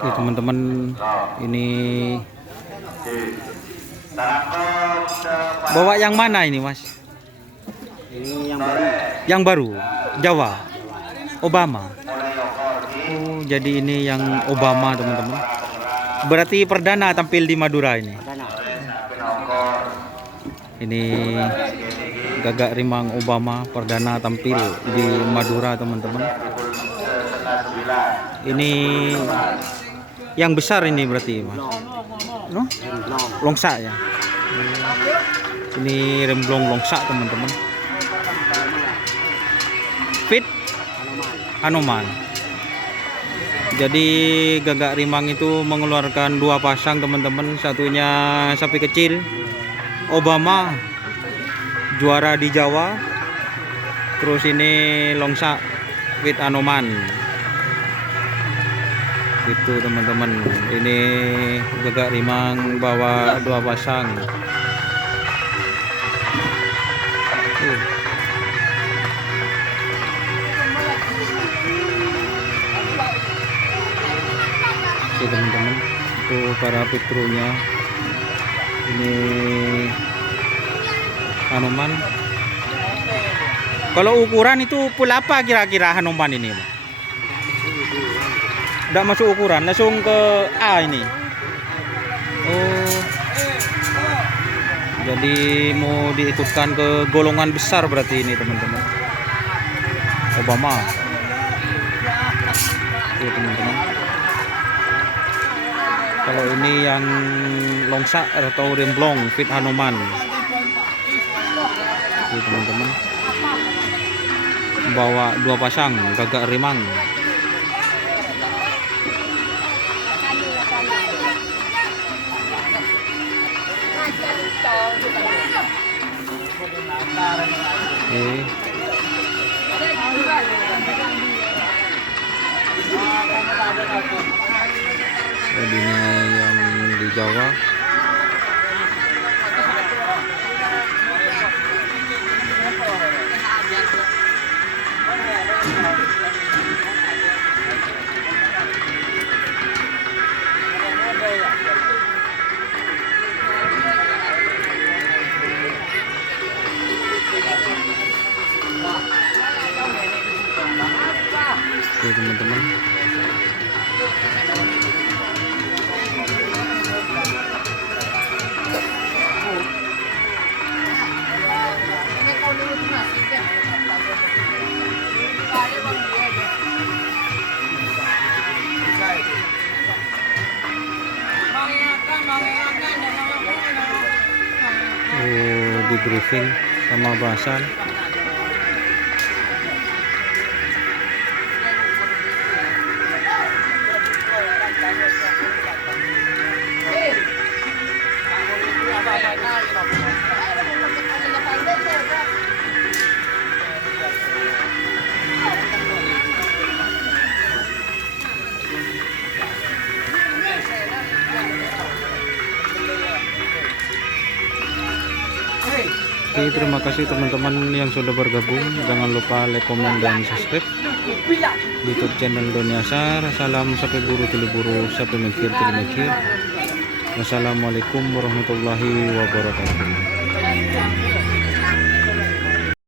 Oke teman-teman, ini bawa yang mana ini Mas? Ini yang baru. Yang baru, Jawa, Jawa. Obama. Oh, jadi ini yang Obama teman-teman. Berarti perdana tampil di Madura ini. Perdana. Ini Gagak Rimang Obama perdana tampil di Madura teman-teman. Ini yang besar ini berarti Mas. No? Longsa ya. Ini remblong longsa teman-teman. Fit Hanuman. Jadi Gagak Rimang itu mengeluarkan dua pasang teman-teman. Satunya sapi kecil Obama, juara di Jawa. Terus ini longsa Fit Hanuman. Itu teman-teman. Ini Gagak Rimang bawa dua pasang. Oke teman-teman, itu para pitrunya. Ini Hanuman. Kalau ukuran itu pul apa kira-kira Hanuman ini? Tidak masuk ukuran, langsung ke A ini. Oh, jadi mau diikutkan ke golongan besar berarti ini teman-teman. Obama. Oke teman-teman. Kalau ini yang longsa atau remblong Fit Hanuman. Oke teman-teman. Bawa dua pasang Gagak Rimang. Oke. Jadi ini yang di Jawa. Oke teman-teman. Oh, di briefing sama bahasan. Oke, terima kasih teman-teman yang sudah bergabung. Jangan lupa like, komen, dan subscribe YouTube channel Doniasar. Salam sapi buru tuli buru, sapi mikir tuli mikir. Wassalamualaikum warahmatullahi wabarakatuh.